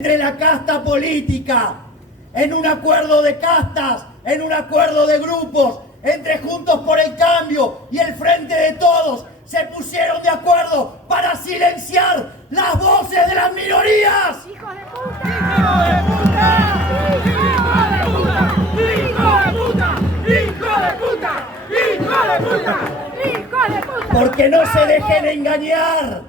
entre la casta política, en un acuerdo de castas, en un acuerdo de grupos, entre Juntos por el Cambio y el Frente de Todos, se pusieron de acuerdo para silenciar las voces de las minorías. ¡Hijo de puta! ¡Hijo de puta! ¡Hijo de puta! ¡Hijo de puta! ¡Hijo de puta! ¡Hijo de puta! Porque no se dejen engañar.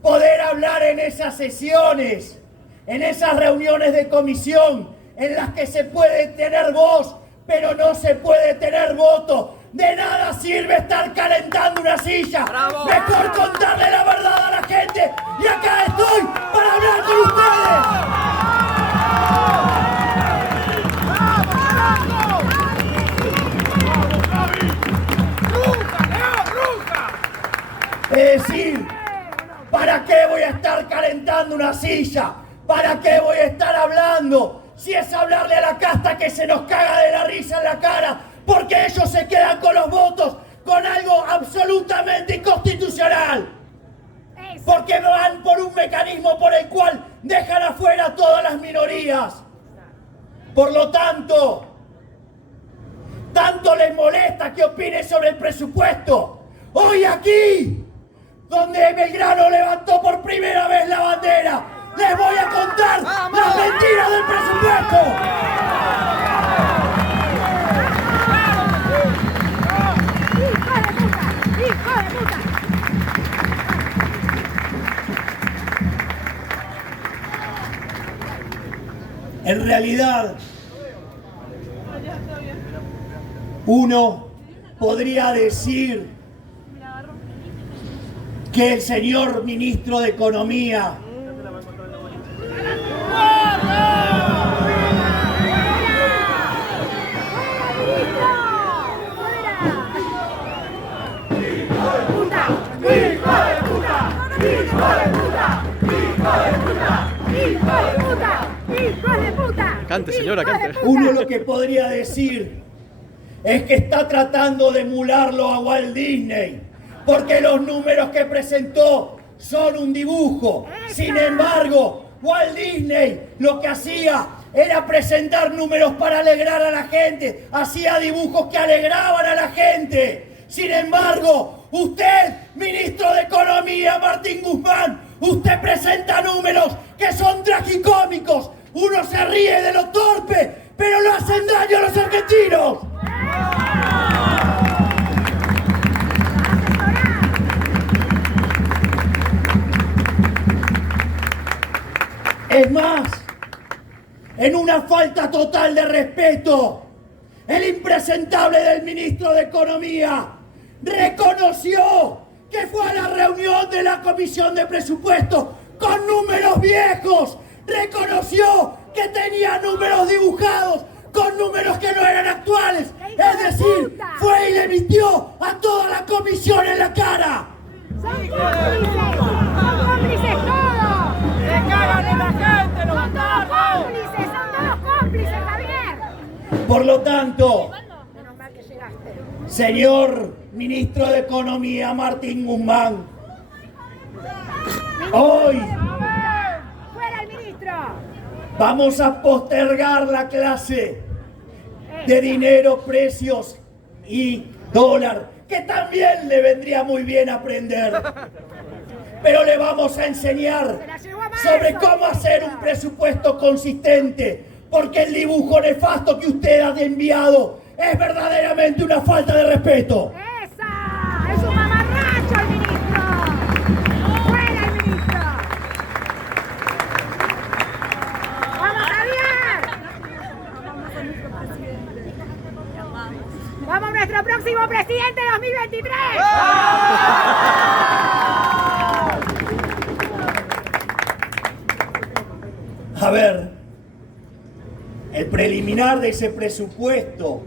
Poder hablar en esas sesiones, en esas reuniones de comisión, en las que se puede tener voz, pero no se puede tener voto. De nada sirve estar calentando una silla. ¡Bravo! Mejor contarle la verdad a la gente. Y acá estoy para hablar con ustedes. Es decir, ¿para qué voy a estar calentando una silla? ¿Para qué voy a estar hablando? Si es hablarle a la casta que se nos caga de la risa en la cara, porque ellos se quedan con los votos, con algo absolutamente inconstitucional. Porque van por un mecanismo por el cual dejan afuera a todas las minorías. Por lo tanto les molesta que opine sobre el presupuesto. Hoy aquí, donde Belgrano levantó por primera vez la bandera, les voy a contar las mentiras del presupuesto. ¡Hijo de puta! En realidad, uno podría decir que el señor ministro de Economía Cante, señora, cante. Uno lo que podría decir es que está tratando de emularlo a Walt Disney, porque los números que presentó son un dibujo. Sin embargo, Walt Disney lo que hacía era presentar números para alegrar a la gente, hacía dibujos que alegraban a la gente. Sin embargo, usted, ministro de Economía, Martín Guzmán, usted presenta números que son tragicómicos. Uno se ríe de lo torpe, pero lo hacen daño a los argentinos. Es más, en una falta total de respeto, el impresentable del ministro de Economía reconoció que fue a la reunión de la Comisión de Presupuesto con números viejos. Reconoció que tenía números dibujados con números que no eran actuales. Es decir, fue y le mintió a toda la comisión en la cara. ¡Son cómplices todos! ¡Se cagan en la gente, los bastardos! ¡Son todos cómplices, Javier! Por lo tanto, señor ministro de Economía Martín Guzmán, hoy vamos a postergar la clase de dinero, precios y dólar, que también le vendría muy bien aprender. Pero le vamos a enseñar sobre cómo hacer un presupuesto consistente, porque el dibujo nefasto que usted ha enviado es verdaderamente una falta de respeto. ¡Esa! ¡Es un mamarracho el ministro! ¡Fuera el ministro! ¡Vamos, Javier! ¡Vamos, nuestro próximo presidente 2023! A ver, el preliminar de ese presupuesto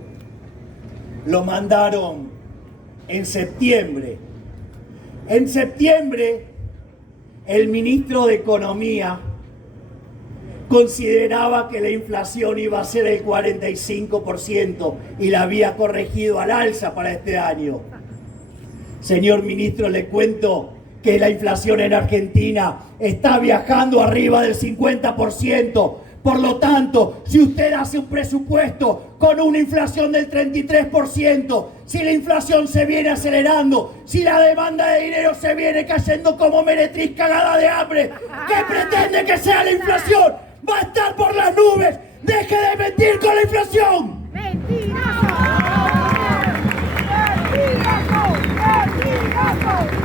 lo mandaron en septiembre. En septiembre, el ministro de Economía consideraba que la inflación iba a ser el 45% y la había corregido al alza para este año. Señor ministro, le cuento que la inflación en Argentina está viajando arriba del 50%. Por lo tanto, si usted hace un presupuesto con una inflación del 33%, si la inflación se viene acelerando, si la demanda de dinero se viene cayendo como meretriz cagada de hambre, ¿qué pretende que sea la inflación? ¡Va a estar por las nubes! ¡Deje de mentir con la inflación! ¡Mentiroso! ¡Mentiroso! ¡Mentiroso!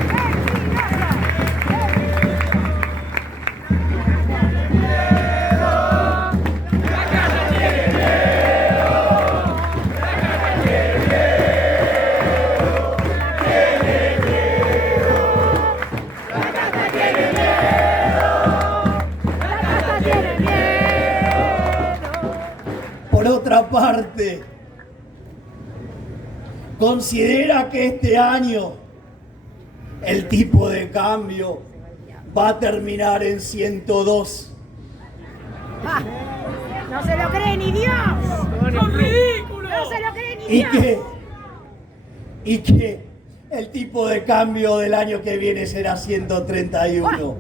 Por otra parte, considera que este año el tipo de cambio va a terminar en 102. No se lo cree ni Dios. ¡Son ridículos! No se lo cree ni Dios. Y que el tipo de cambio del año que viene será 131.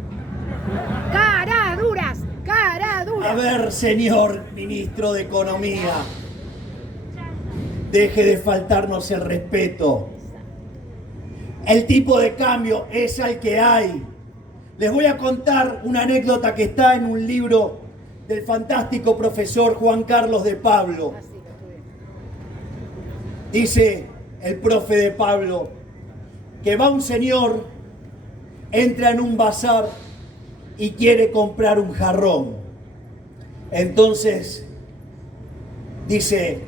¡Caraduras! ¡Caraduras! A ver, señor ministro de Economía, deje de faltarnos el respeto. El tipo de cambio es el que hay. Les voy a contar una anécdota que está en un libro del fantástico profesor Juan Carlos de Pablo. Dice el profe de Pablo que va un señor, entra en un bazar y quiere comprar un jarrón. Entonces dice,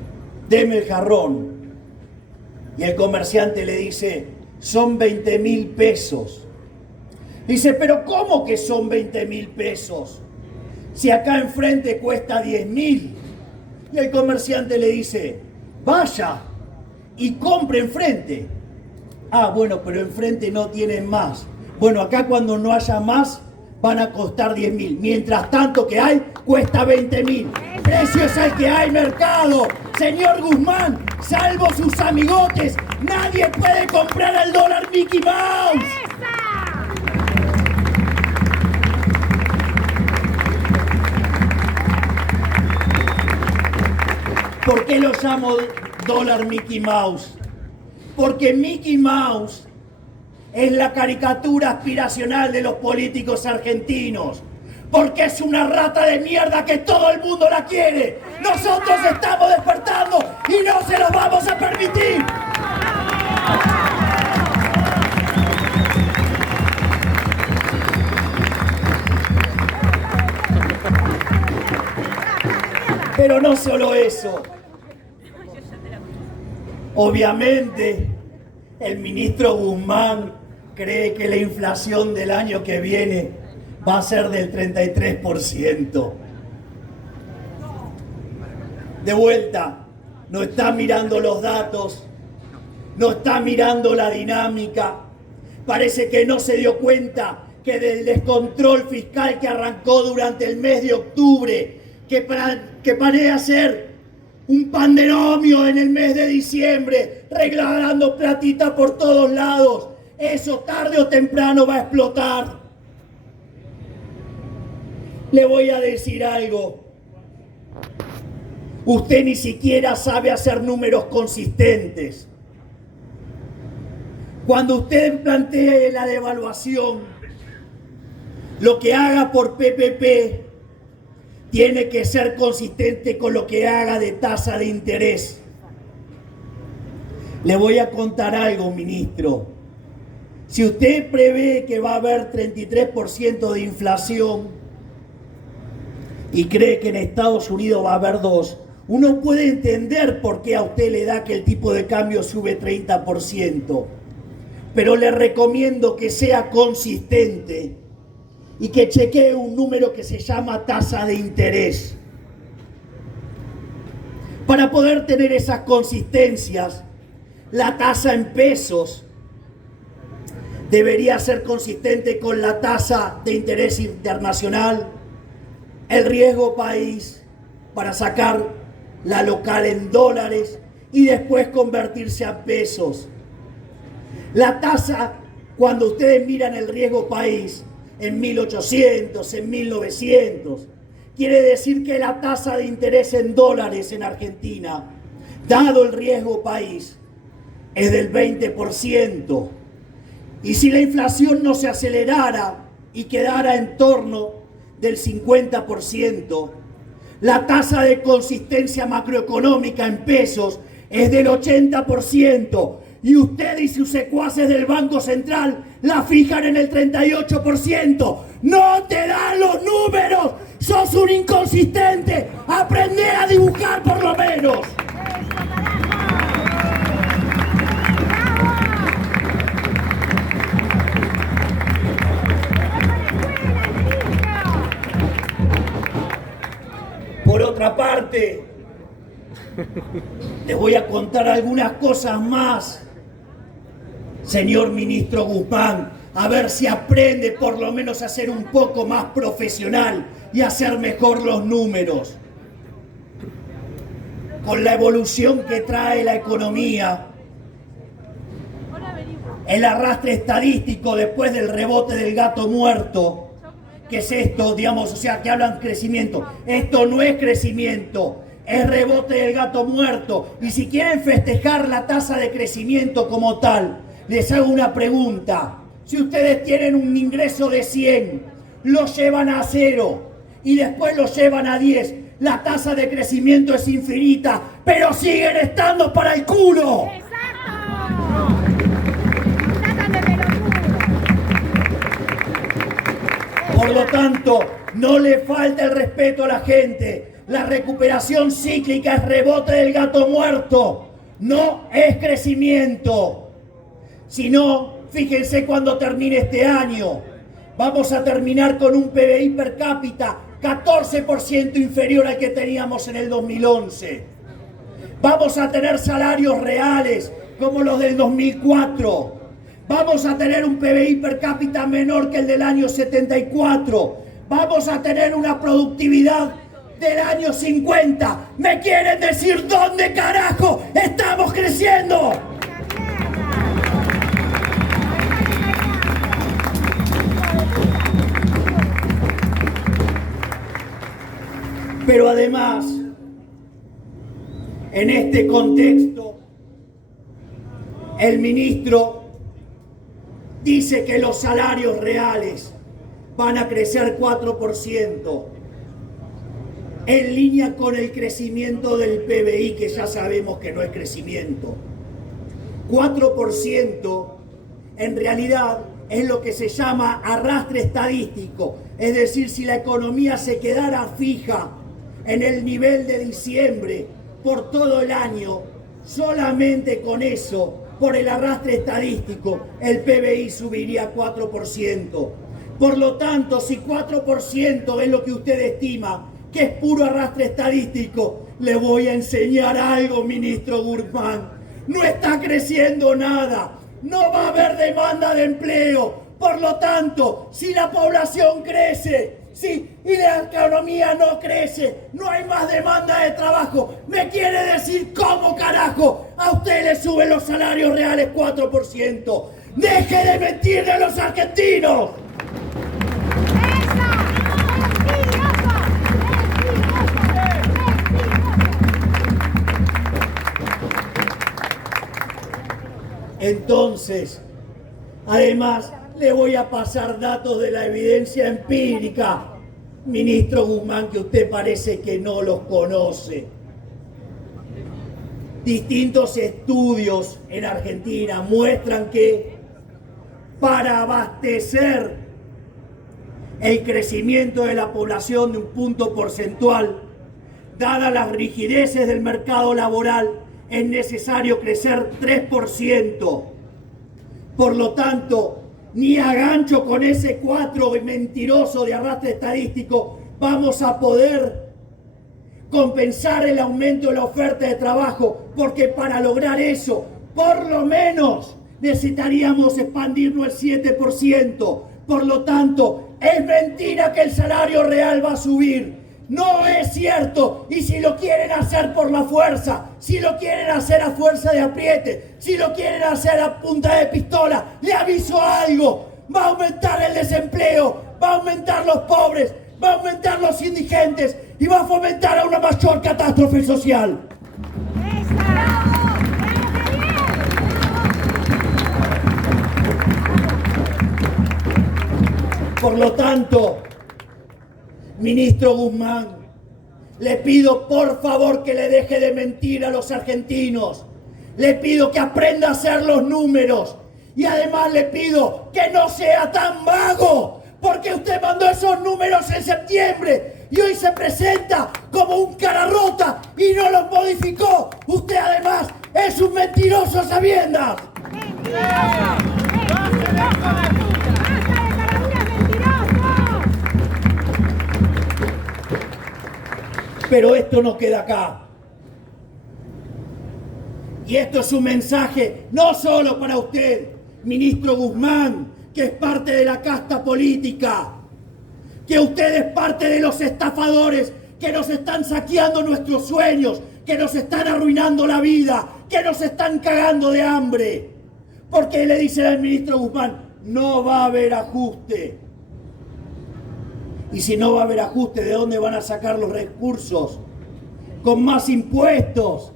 deme el jarrón. Y el comerciante le dice, son 20.000 pesos. Dice, pero ¿cómo que son 20.000 pesos? Si acá enfrente cuesta 10.000. Y el comerciante le dice, vaya y compre enfrente. Ah, bueno, pero enfrente no tienen más. Bueno, acá cuando no haya más, van a costar 10.000. Mientras tanto que hay, cuesta 20.000. Precio es el que hay, mercado. Señor Guzmán, salvo sus amigotes, nadie puede comprar al dólar Mickey Mouse. ¿Por qué lo llamo dólar Mickey Mouse? Porque Mickey Mouse es la caricatura aspiracional de los políticos argentinos. Porque es una rata de mierda que todo el mundo la quiere. Nosotros estamos despertando y no se los vamos a permitir. Pero no solo eso. Obviamente, el ministro Guzmán cree que la inflación del año que viene va a ser del 33%. De vuelta, no está mirando los datos, no está mirando la dinámica. Parece que no se dio cuenta que del descontrol fiscal que arrancó durante el mes de octubre, que parece ser un pandemio en el mes de diciembre, regalando platita por todos lados, eso tarde o temprano va a explotar. Le voy a decir algo. Usted ni siquiera sabe hacer números consistentes. Cuando usted plantee la devaluación, lo que haga por PPP tiene que ser consistente con lo que haga de tasa de interés. Le voy a contar algo, ministro. Si usted prevé que va a haber 33% de inflación y cree que en Estados Unidos va a haber 2%, uno puede entender por qué a usted le da que el tipo de cambio sube 30%. Pero le recomiendo que sea consistente y que chequee un número que se llama tasa de interés. Para poder tener esas consistencias, la tasa en pesos debería ser consistente con la tasa de interés internacional, el riesgo país, para sacar la local en dólares y después convertirse a pesos. La tasa Cuando ustedes miran el riesgo país en 1800, en 1900, quiere decir que la tasa de interés en dólares en Argentina, dado el riesgo país, es del 20%. Y si la inflación no se acelerara y quedara en torno del 50%, la tasa de consistencia macroeconómica en pesos es del 80%. Y usted y sus secuaces del Banco Central la fijan en el 38%. ¡No te dan los números! ¡Sos un inconsistente! ¡Aprende a dibujar por lo menos! Por otra parte, les voy a contar algunas cosas más, señor ministro Guzmán, a ver si aprende por lo menos a ser un poco más profesional y a hacer mejor los números. Con la evolución que trae la economía, el arrastre estadístico después del rebote del gato muerto, ¿qué es esto? Digamos, o sea, que hablan crecimiento. Esto no es crecimiento, es rebote del gato muerto. Y si quieren festejar la tasa de crecimiento como tal, les hago una pregunta. Si ustedes tienen un ingreso de 100, lo llevan a 0 y después lo llevan a 10, la tasa de crecimiento es infinita, pero siguen estando para el culo. Por lo tanto, no le falta el respeto a la gente. La recuperación cíclica es rebote del gato muerto, no es crecimiento. Si no, fíjense cuando termine este año. Vamos a terminar con un PBI per cápita 14% inferior al que teníamos en el 2011. Vamos a tener salarios reales como los del 2004. Vamos a tener un PBI per cápita menor que el del año 74. Vamos a tener una productividad del año 50. ¿Me quieren decir dónde carajo estamos creciendo? Pero además, en este contexto, el ministro dice que los salarios reales van a crecer 4%, en línea con el crecimiento del PBI, que ya sabemos que no es crecimiento. 4% en realidad es lo que se llama arrastre estadístico, es decir, si la economía se quedara fija en el nivel de diciembre por todo el año, solamente con eso, por el arrastre estadístico, el PBI subiría 4%. Por lo tanto, si 4% es lo que usted estima, que es puro arrastre estadístico, le voy a enseñar algo, ministro Guzmán. No está creciendo nada, no va a haber demanda de empleo. Por lo tanto, si la población crece, y la economía no crece, no hay más demanda de trabajo, ¿me quiere decir cómo carajo a usted le suben los salarios reales 4%? ¡Deje de mentirle a los argentinos! Entonces, además, le voy a pasar datos de la evidencia empírica, ministro Guzmán, que usted parece que no los conoce. Distintos estudios en Argentina muestran que para abastecer el crecimiento de la población de un punto porcentual, dadas las rigideces del mercado laboral, es necesario crecer 3%. Por lo tanto, ni a gancho con ese 4 mentiroso de arrastre estadístico vamos a poder compensar el aumento de la oferta de trabajo, porque para lograr eso, por lo menos necesitaríamos expandirnos el 7%. Por lo tanto, es mentira que el salario real va a subir. No es cierto. Y si lo quieren hacer por la fuerza, si lo quieren hacer a fuerza de apriete, si lo quieren hacer a punta de pistola, le aviso algo. Va a aumentar el desempleo, va a aumentar los pobres, va a aumentar los indigentes y va a fomentar a una mayor catástrofe social. Por lo tanto, ministro Guzmán, le pido por favor que le deje de mentir a los argentinos. Le pido que aprenda a hacer los números. Y además le pido que no sea tan vago, porque usted mandó esos números en septiembre y hoy se presenta como un cara rota y no los modificó. Usted además es un mentiroso a sabiendas. Pero esto no queda acá. Y esto es un mensaje no solo para usted, ministro Guzmán, que es parte de la casta política, que usted es parte de los estafadores que nos están saqueando nuestros sueños, que nos están arruinando la vida, que nos están cagando de hambre. Porque le dicen al ministro Guzmán, no va a haber ajuste. Y si no va a haber ajuste, ¿de dónde van a sacar los recursos? Con más impuestos.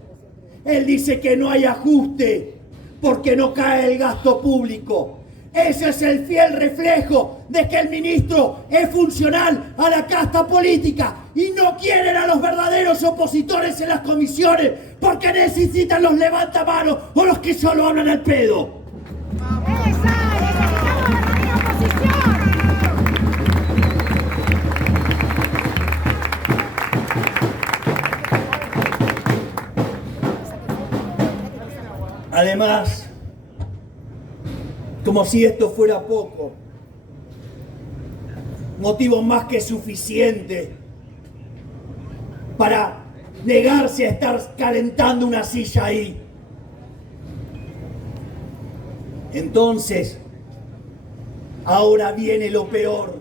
Él dice que no hay ajuste porque no cae el gasto público. Ese es el fiel reflejo de que el ministro es funcional a la casta política y no quieren a los verdaderos opositores en las comisiones porque necesitan los levantamanos o los que solo hablan al pedo. Además, como si esto fuera poco, motivo más que suficiente para negarse a estar calentando una silla ahí. Entonces, ahora viene lo peor.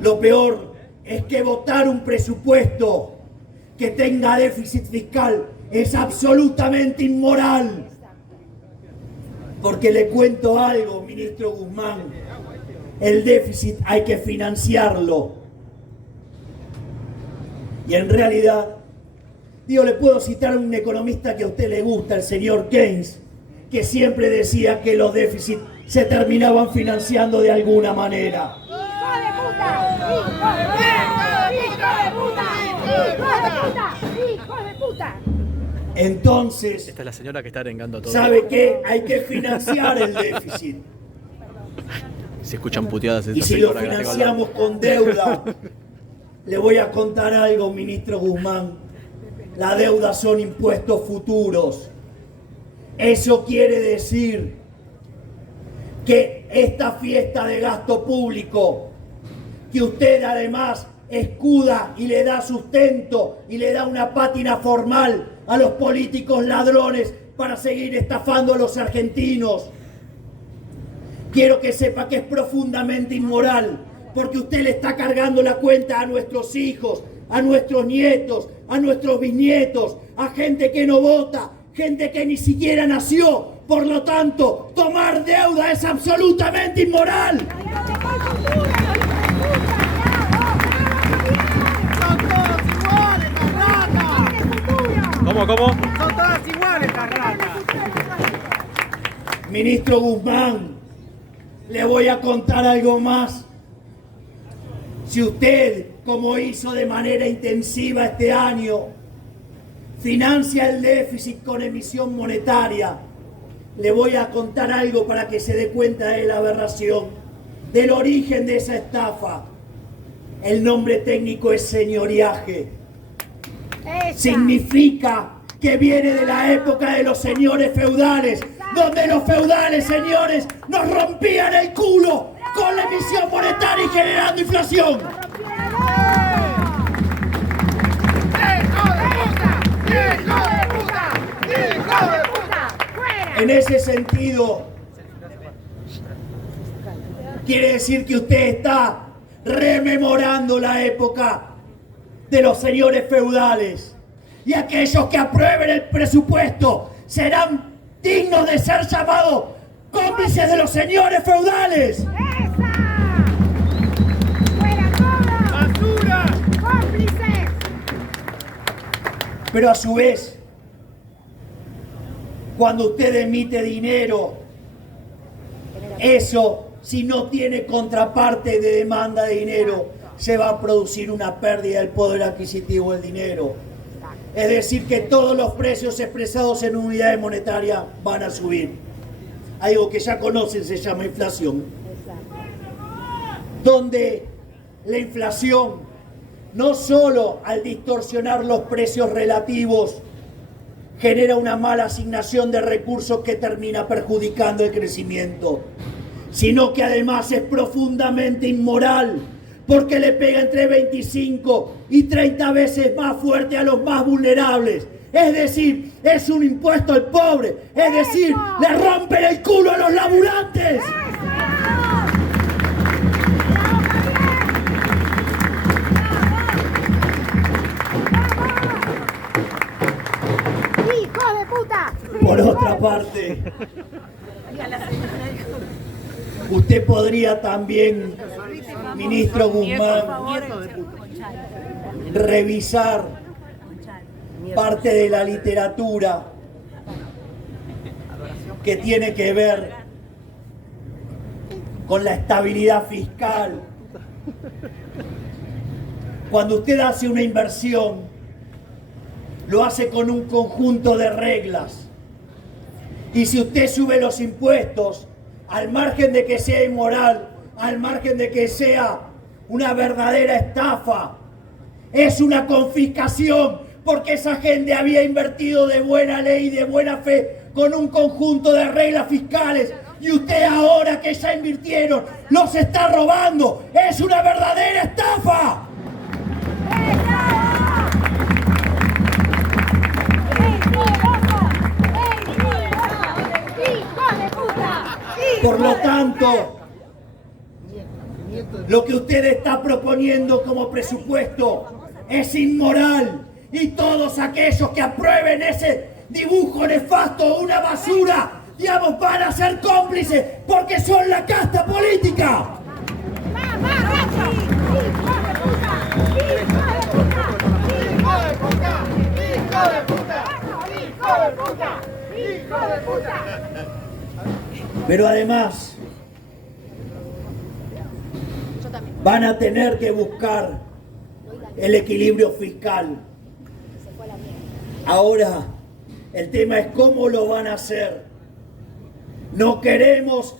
Lo peor es que votar un presupuesto que tenga déficit fiscal es absolutamente inmoral. Porque le cuento algo, ministro Guzmán, el déficit hay que financiarlo. Y en realidad, le puedo citar a un economista que a usted le gusta, el señor Keynes, que siempre decía que los déficits se terminaban financiando de alguna manera. ¡Hijo de puta! ¡Hijo de puta! ¡Hijo de puta! ¡Hijo de puta! Entonces, esta es la señora que está arengando todo. ¿Sabe qué? Hay que financiar el déficit. Se escuchan puteadas. Y si lo financiamos con deuda, le voy a contar algo, ministro Guzmán. La deuda son impuestos futuros. Eso quiere decir que esta fiesta de gasto público, que usted además escuda y le da sustento y le da una pátina formal a los políticos ladrones para seguir estafando a los argentinos. Quiero que sepa que es profundamente inmoral, porque usted le está cargando la cuenta a nuestros hijos, a nuestros nietos, a nuestros bisnietos, a gente que no vota, gente que ni siquiera nació. Por lo tanto, tomar deuda es absolutamente inmoral. ¿Cómo? Son todas iguales las ratas. Ministro Guzmán, le voy a contar algo más. Si usted, como hizo de manera intensiva este año, financia el déficit con emisión monetaria, le voy a contar algo para que se dé cuenta de la aberración, del origen de esa estafa. El nombre técnico es señoriaje. Significa que viene de la época de los señores feudales, donde los feudales señores nos rompían el culo con la emisión monetaria y generando inflación. En ese sentido, quiere decir que usted está rememorando la época de los señores feudales. Y aquellos que aprueben el presupuesto serán dignos de ser llamados cómplices de los señores feudales. ¡Esa! ¡Fuera todo! ¡Basura! ¡Cómplices! Pero a su vez, cuando usted emite dinero, eso, si no tiene contraparte de demanda de dinero, se va a producir una pérdida del poder adquisitivo del dinero. Es decir, que todos los precios expresados en unidades monetarias van a subir. Algo que ya conocen se llama inflación. Donde la inflación, no solo al distorsionar los precios relativos, genera una mala asignación de recursos que termina perjudicando el crecimiento, sino que además es profundamente inmoral, porque le pega entre 25 y 30 veces más fuerte a los más vulnerables. Es decir, es un impuesto al pobre, es decir, le rompen el culo a los laburantes. ¡Hijo de puta! Por otra parte, usted podría también, ministro Guzmán, revisar parte de la literatura que tiene que ver con la estabilidad fiscal. Cuando usted hace una inversión, lo hace con un conjunto de reglas. Y si usted sube los impuestos, al margen de que sea inmoral, al margen de que sea una verdadera estafa, es una confiscación, porque esa gente había invertido de buena ley y de buena fe con un conjunto de reglas fiscales, y usted ahora que ya invirtieron los está robando. ¡Es una verdadera estafa! Por lo tanto, lo que usted está proponiendo como presupuesto es inmoral, y todos aquellos que aprueben ese dibujo nefasto, una basura, digamos, van a ser cómplices porque son la casta política. Pero además van a tener que buscar el equilibrio fiscal. Ahora, el tema es cómo lo van a hacer. No queremos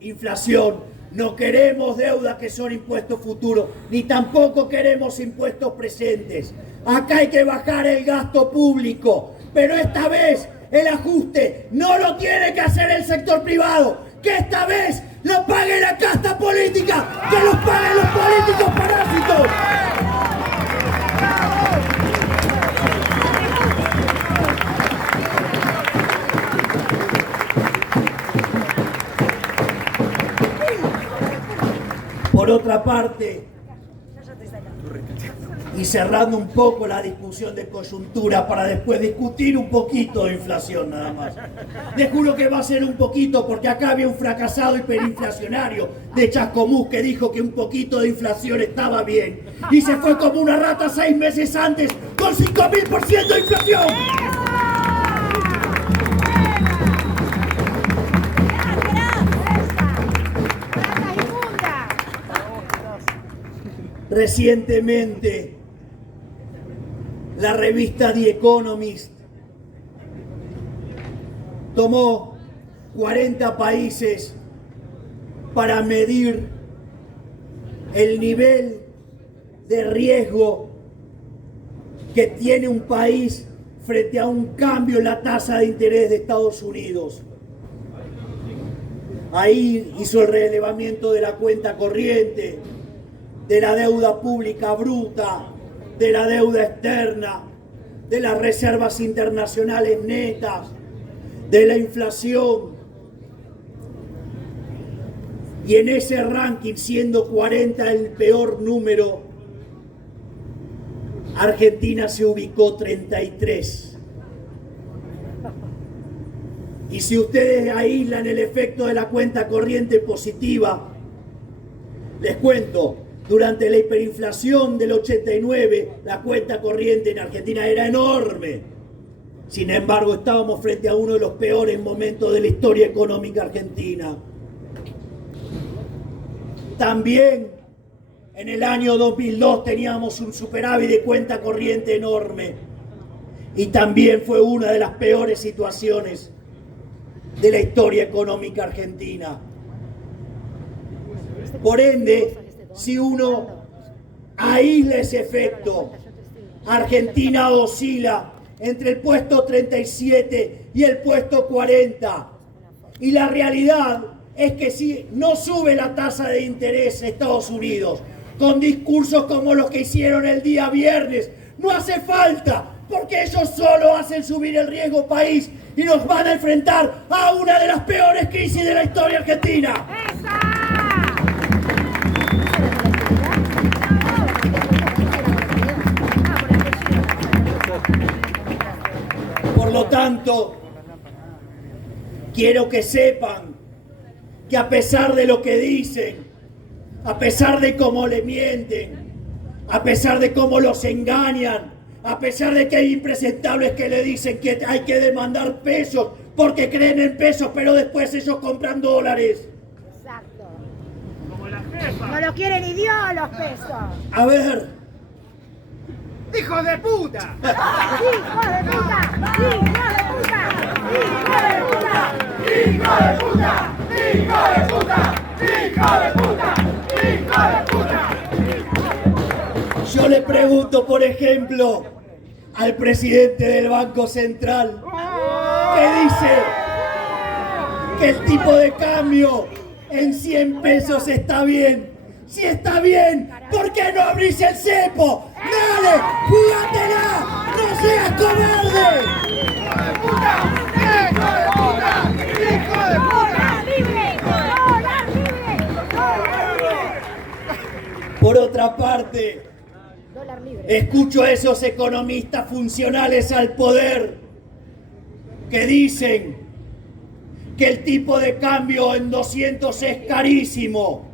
inflación, no queremos deuda que son impuestos futuros, ni tampoco queremos impuestos presentes. Acá hay que bajar el gasto público, pero esta vez el ajuste no lo tiene que hacer el sector privado, que esta vez lo pague la casta política, que los paguen los políticos parásitos. Por otra parte, y cerrando un poco la discusión de coyuntura para después discutir un poquito de inflación nada más. Les juro que va a ser un poquito, porque acá había un fracasado hiperinflacionario de Chascomús que dijo que un poquito de inflación estaba bien, y se fue como una rata 6 meses antes con 5000% de inflación. Recientemente, la revista The Economist tomó 40 países para medir el nivel de riesgo que tiene un país frente a un cambio en la tasa de interés de Estados Unidos. Ahí hizo el relevamiento de la cuenta corriente, de la deuda pública bruta, de la deuda externa, de las reservas internacionales netas, de la inflación. Y en ese ranking, siendo 40 el peor número, Argentina se ubicó 33. Y si ustedes aíslan el efecto de la cuenta corriente positiva, les cuento, durante la hiperinflación del 89, la cuenta corriente en Argentina era enorme. Sin embargo, estábamos frente a uno de los peores momentos de la historia económica argentina. También en el año 2002 teníamos un superávit de cuenta corriente enorme. Y también fue una de las peores situaciones de la historia económica argentina. Por ende, si uno aísla ese efecto, Argentina oscila entre el puesto 37 y el puesto 40. Y la realidad es que si no sube la tasa de interés Estados Unidos, con discursos como los que hicieron el día viernes, no hace falta, porque ellos solo hacen subir el riesgo país y nos van a enfrentar a una de las peores crisis de la historia argentina. Por lo tanto, quiero que sepan que a pesar de lo que dicen, a pesar de cómo le mienten, a pesar de cómo los engañan, a pesar de que hay impresentables que le dicen que hay que demandar pesos porque creen en pesos, pero después ellos compran dólares. Exacto. Como la jefa. No lo quiere ni Dios los pesos. A ver, ¡Hijo de puta! ¡Hijo de puta! ¡Hijo de puta! ¡Hijo de puta! ¡Hijo de puta! ¡Hijo de puta! ¡Hijo de puta! ¡Hijo de puta! yo le pregunto, por ejemplo, al presidente del Banco Central, que dice que el tipo de cambio en 100 pesos está bien. Si está bien, ¿por qué no abrís el cepo? ¡Dale! ¡Jugátela! ¡No seas cobarde! ¡Hijo de puta! ¡Hijo de puta! ¡Hijo de puta! ¡Dólar libre! ¡Dólar libre! ¡Dólar libre! Por otra parte, Dólar libre. escucho a esos economistas funcionales al poder que dicen que el tipo de cambio en 200 es carísimo,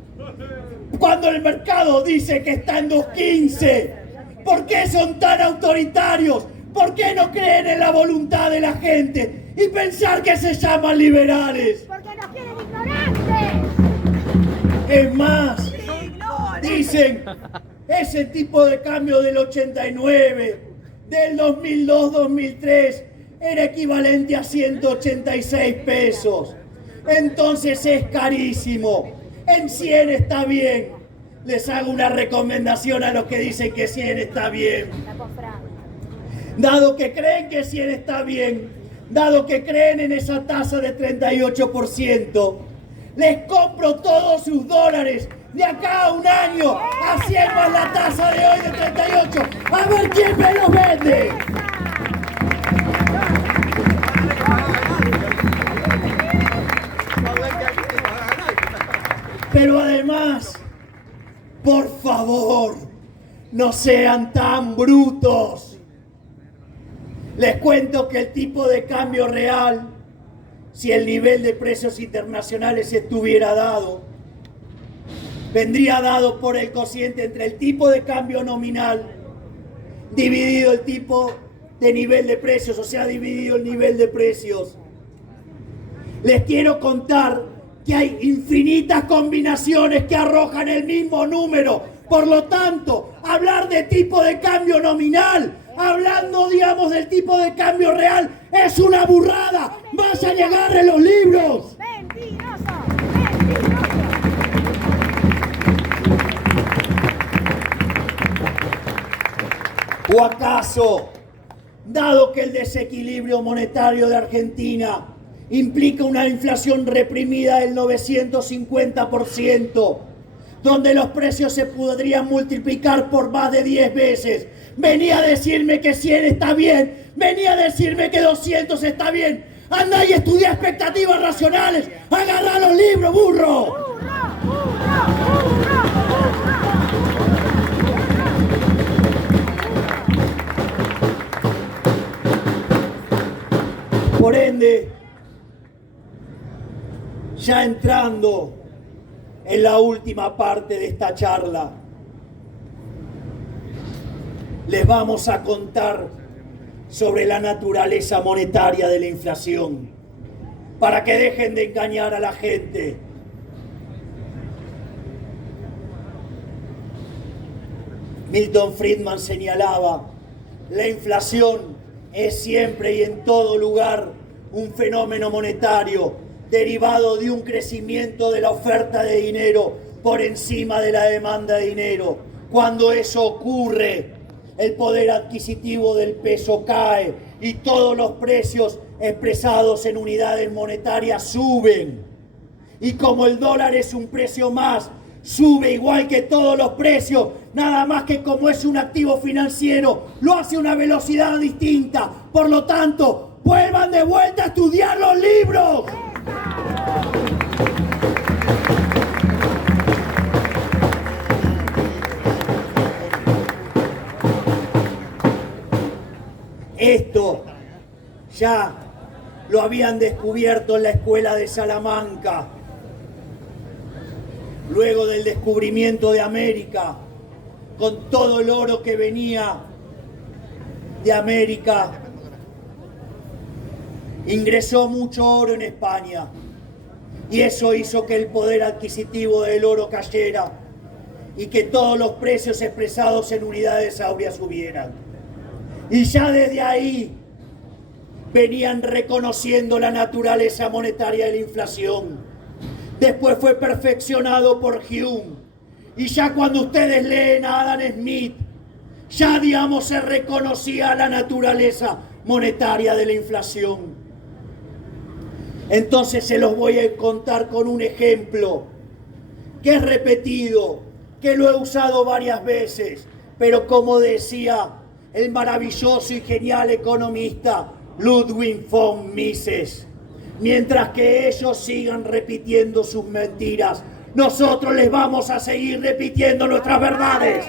cuando el mercado dice que está en 2.15. ¿Por qué son tan autoritarios? ¿Por qué no creen en la voluntad de la gente y pensar que se llaman liberales? Porque nos quieren ignorantes. Es más, dicen, ese tipo de cambio del 89, del 2002-2003, era equivalente a 186 pesos. Entonces es carísimo. En 100 está bien. Les hago una recomendación a los que dicen que 100 está bien. La compramos. Dado que creen que 100 está bien, dado que creen en esa tasa de 38%, les compro todos sus dólares de acá a un año, a 100 más la tasa de hoy de 38. A ver quién me los vende. Pero además, por favor, no sean tan brutos. Les cuento que el tipo de cambio real, si el nivel de precios internacionales estuviera dado, vendría dado por el cociente entre el tipo de cambio nominal dividido el tipo de nivel de precios, o sea, dividido el nivel de precios. Les quiero contar que hay infinitas combinaciones que arrojan el mismo número. Por lo tanto, hablar de tipo de cambio nominal, hablando, digamos, del tipo de cambio real, es una burrada. ¡Vas a llegar en los libros! ¡Mentiroso! ¡Mentiroso! ¿O acaso, dado que el desequilibrio monetario de Argentina implica una inflación reprimida del 950%, donde los precios se podrían multiplicar por más de 10 veces, venía a decirme que 100 está bien, venía a decirme que 200 está bien? Anda y estudia expectativas racionales, agarra los libros, burro. ¡Burro! Por ende, ya entrando en la última parte de esta charla, les vamos a contar sobre la naturaleza monetaria de la inflación, para que dejen de engañar a la gente. Milton Friedman señalaba, la inflación es siempre y en todo lugar un fenómeno monetario derivado de un crecimiento de la oferta de dinero por encima de la demanda de dinero. Cuando eso ocurre, el poder adquisitivo del peso cae y todos los precios expresados en unidades monetarias suben. Y como el dólar es un precio más, sube igual que todos los precios, nada más que como es un activo financiero, lo hace a una velocidad distinta. Por lo tanto, vuelvan de vuelta a estudiar los libros. Esto ya lo habían descubierto en la escuela de Salamanca. Luego del descubrimiento de América, con todo el oro que venía de América, ingresó mucho oro en España y eso hizo que el poder adquisitivo del oro cayera y que todos los precios expresados en unidades áureas subieran. Y ya desde ahí venían reconociendo la naturaleza monetaria de la inflación. Después fue perfeccionado por Hume. Y ya cuando ustedes leen a Adam Smith, ya digamos se reconocía la naturaleza monetaria de la inflación. Entonces se los voy a contar con un ejemplo que es repetido, que lo he usado varias veces, pero como decía el maravilloso y genial economista Ludwig von Mises, mientras que ellos sigan repitiendo sus mentiras, nosotros les vamos a seguir repitiendo nuestras verdades.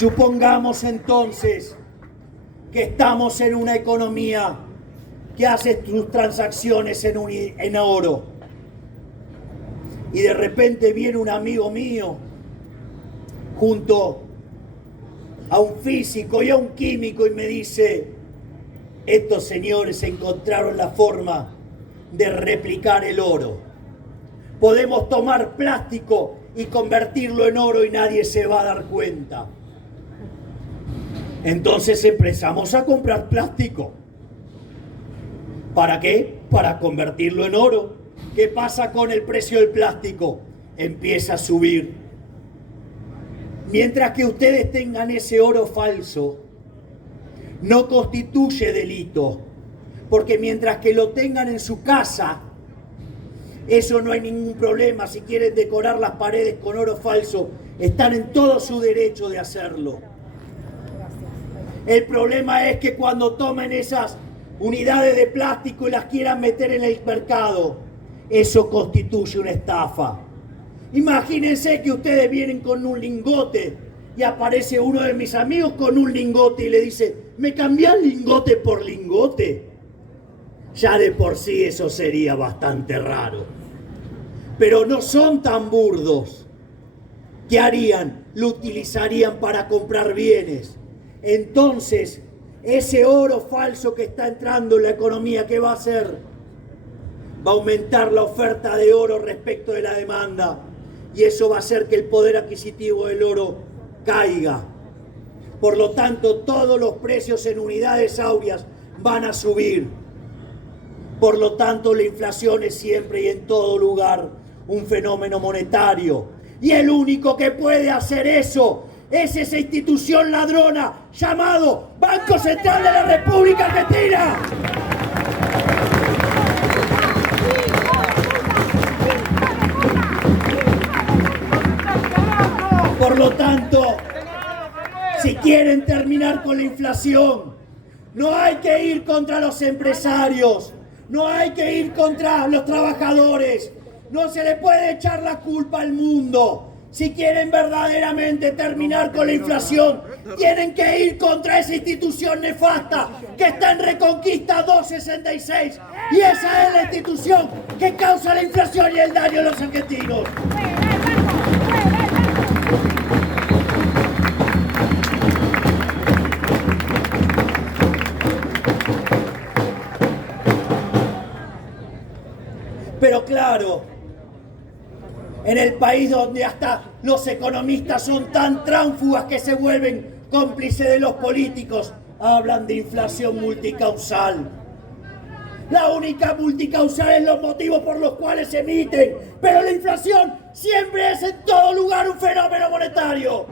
Supongamos entonces que estamos en una economía que hace sus transacciones en oro. Y de repente viene un amigo mío junto a un físico y a un químico y me dice, estos señores encontraron la forma de replicar el oro. Podemos tomar plástico y convertirlo en oro y nadie se va a dar cuenta. Entonces empezamos a comprar plástico. ¿Para qué? Para convertirlo en oro. ¿Qué pasa con el precio del plástico? Empieza a subir. Mientras que ustedes tengan ese oro falso, no constituye delito. Porque mientras que lo tengan en su casa, eso no hay ningún problema. Si quieren decorar las paredes con oro falso, están en todo su derecho de hacerlo. El problema es que cuando tomen esas unidades de plástico y las quieran meter en el mercado, eso constituye una estafa. Imagínense que ustedes vienen con un lingote y aparece uno de mis amigos con un lingote y le dice, ¿me cambiás lingote por lingote? Ya de por sí eso sería bastante raro. Pero no son tan burdos. ¿Qué harían? Lo utilizarían para comprar bienes. Entonces, ese oro falso que está entrando en la economía, ¿qué va a hacer? Va a aumentar la oferta de oro respecto de la demanda y eso va a hacer que el poder adquisitivo del oro caiga. Por lo tanto, todos los precios en unidades áureas van a subir. Por lo tanto, la inflación es siempre y en todo lugar un fenómeno monetario. Y el único que puede hacer eso es esa institución ladrona llamado Banco Central de la República Argentina. Por lo tanto, si quieren terminar con la inflación, no hay que ir contra los empresarios, no hay que ir contra los trabajadores, no se le puede echar la culpa al mundo. Si quieren verdaderamente terminar con la inflación, tienen que ir contra esa institución nefasta que está en Reconquista 266. Y esa es la institución que causa la inflación y el daño a los argentinos. Pero claro, en el país donde hasta los economistas son tan tránfugas que se vuelven cómplices de los políticos, hablan de inflación multicausal. La única multicausal es los motivos por los cuales se emiten, pero la inflación siempre es en todo lugar un fenómeno monetario.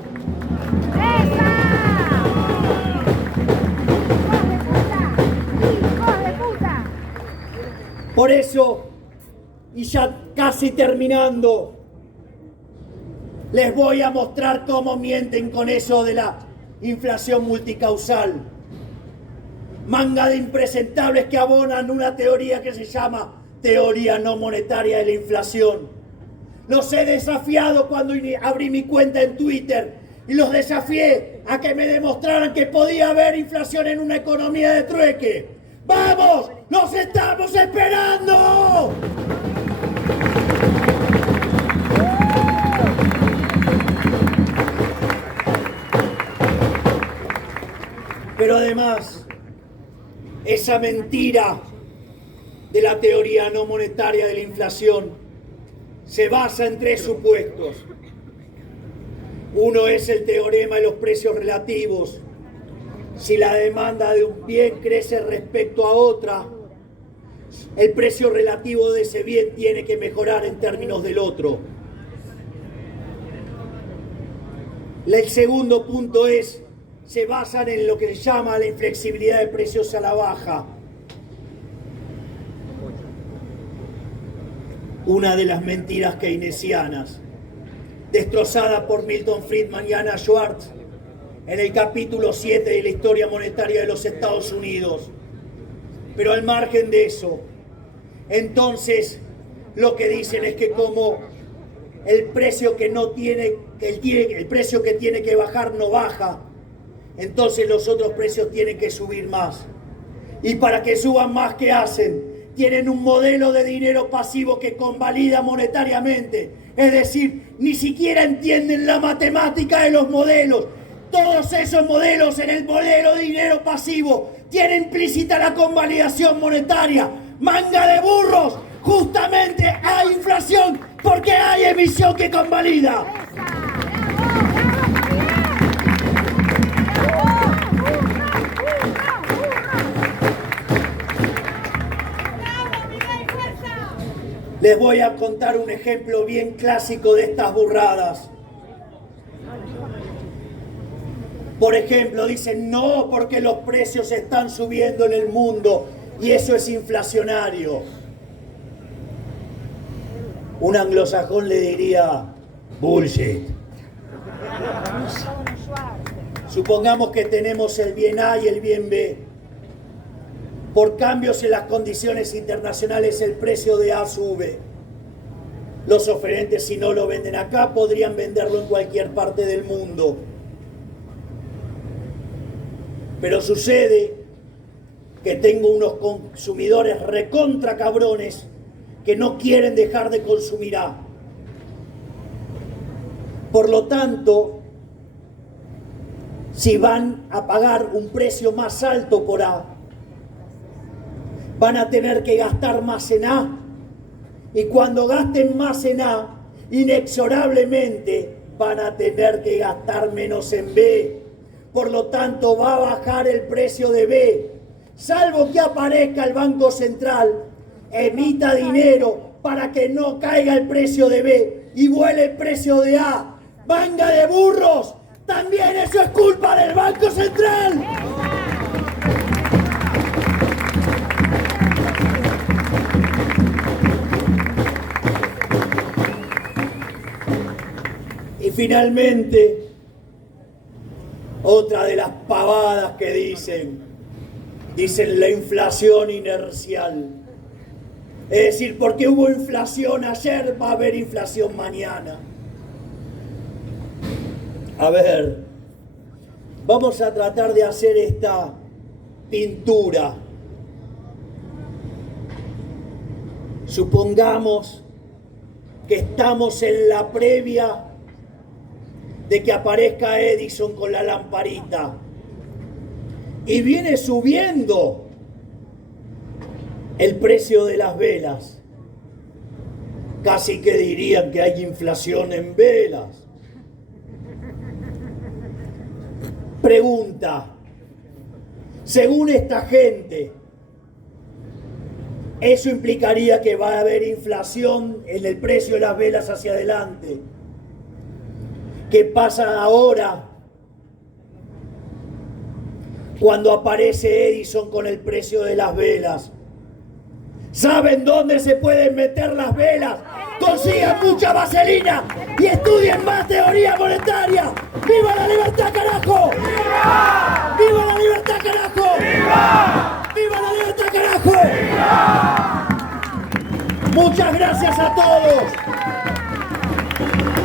¡Hijos de puta! Por eso, y ya casi terminando, les voy a mostrar cómo mienten con eso de la inflación multicausal. Manga de impresentables que abonan una teoría que se llama teoría no monetaria de la inflación. Los he desafiado cuando abrí mi cuenta en Twitter y los desafié a que me demostraran que podía haber inflación en una economía de trueque. ¡Vamos! ¡Los estamos esperando! Pero además, esa mentira de la teoría no monetaria de la inflación se basa en tres supuestos. Uno es el teorema de los precios relativos. Si la demanda de un bien crece respecto a otra, el precio relativo de ese bien tiene que mejorar en términos del otro. El segundo punto se basan en lo que se llama la inflexibilidad de precios a la baja. Una de las mentiras keynesianas, destrozada por Milton Friedman y Anna Schwartz en el capítulo 7 de la historia monetaria de los Estados Unidos. Pero al margen de eso, entonces lo que dicen es que como el precio que tiene que bajar no baja, entonces los otros precios tienen que subir más. Y para que suban más, ¿qué hacen? Tienen un modelo de dinero pasivo que convalida monetariamente. Es decir, ni siquiera entienden la matemática de los modelos. Todos esos modelos en el modelo de dinero pasivo tienen implícita la convalidación monetaria. ¡Manga de burros! Justamente hay inflación porque hay emisión que convalida. Les voy a contar un ejemplo bien clásico de estas burradas. Por ejemplo, dicen, no, porque los precios están subiendo en el mundo y eso es inflacionario. Un anglosajón le diría, bullshit. Supongamos que tenemos el bien A y el bien B. Por cambios en las condiciones internacionales, el precio de A sube. Los oferentes, si no lo venden acá, podrían venderlo en cualquier parte del mundo. Pero sucede que tengo unos consumidores recontra cabrones que no quieren dejar de consumir A. Por lo tanto, si van a pagar un precio más alto por A, van a tener que gastar más en A. Y cuando gasten más en A, inexorablemente van a tener que gastar menos en B. Por lo tanto, va a bajar el precio de B, salvo que aparezca el Banco Central, emita dinero para que no caiga el precio de B y vuele el precio de A. ¡Manga de burros! ¡También eso es culpa del Banco Central! Y finalmente, otra de las pavadas que dicen la inflación inercial. Es decir, porque hubo inflación ayer, va a haber inflación mañana. A ver, vamos a tratar de hacer esta pintura. Supongamos que estamos en la previa de que aparezca Edison con la lamparita y viene subiendo el precio de las velas. Casi que dirían que hay inflación en velas. Pregunta, según esta gente, ¿eso implicaría que va a haber inflación en el precio de las velas hacia adelante? ¿Qué pasa ahora cuando aparece Edison con el precio de las velas? ¿Saben dónde se pueden meter las velas? Consigan mucha vaselina y estudien más teoría monetaria. ¡Viva la libertad, carajo! ¡Viva! ¡Viva la libertad, carajo! ¡Viva! ¡Viva la libertad, carajo! ¡Viva! Muchas gracias a todos.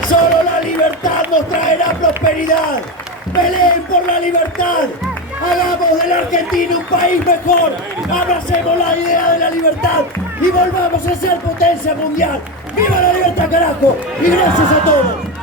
Solo la libertad nos traerá prosperidad. Peleen por la libertad. Hagamos de la Argentina un país mejor. Abracemos la idea de la libertad y volvamos a ser potencia mundial. ¡Viva la libertad, carajo! Y gracias a todos.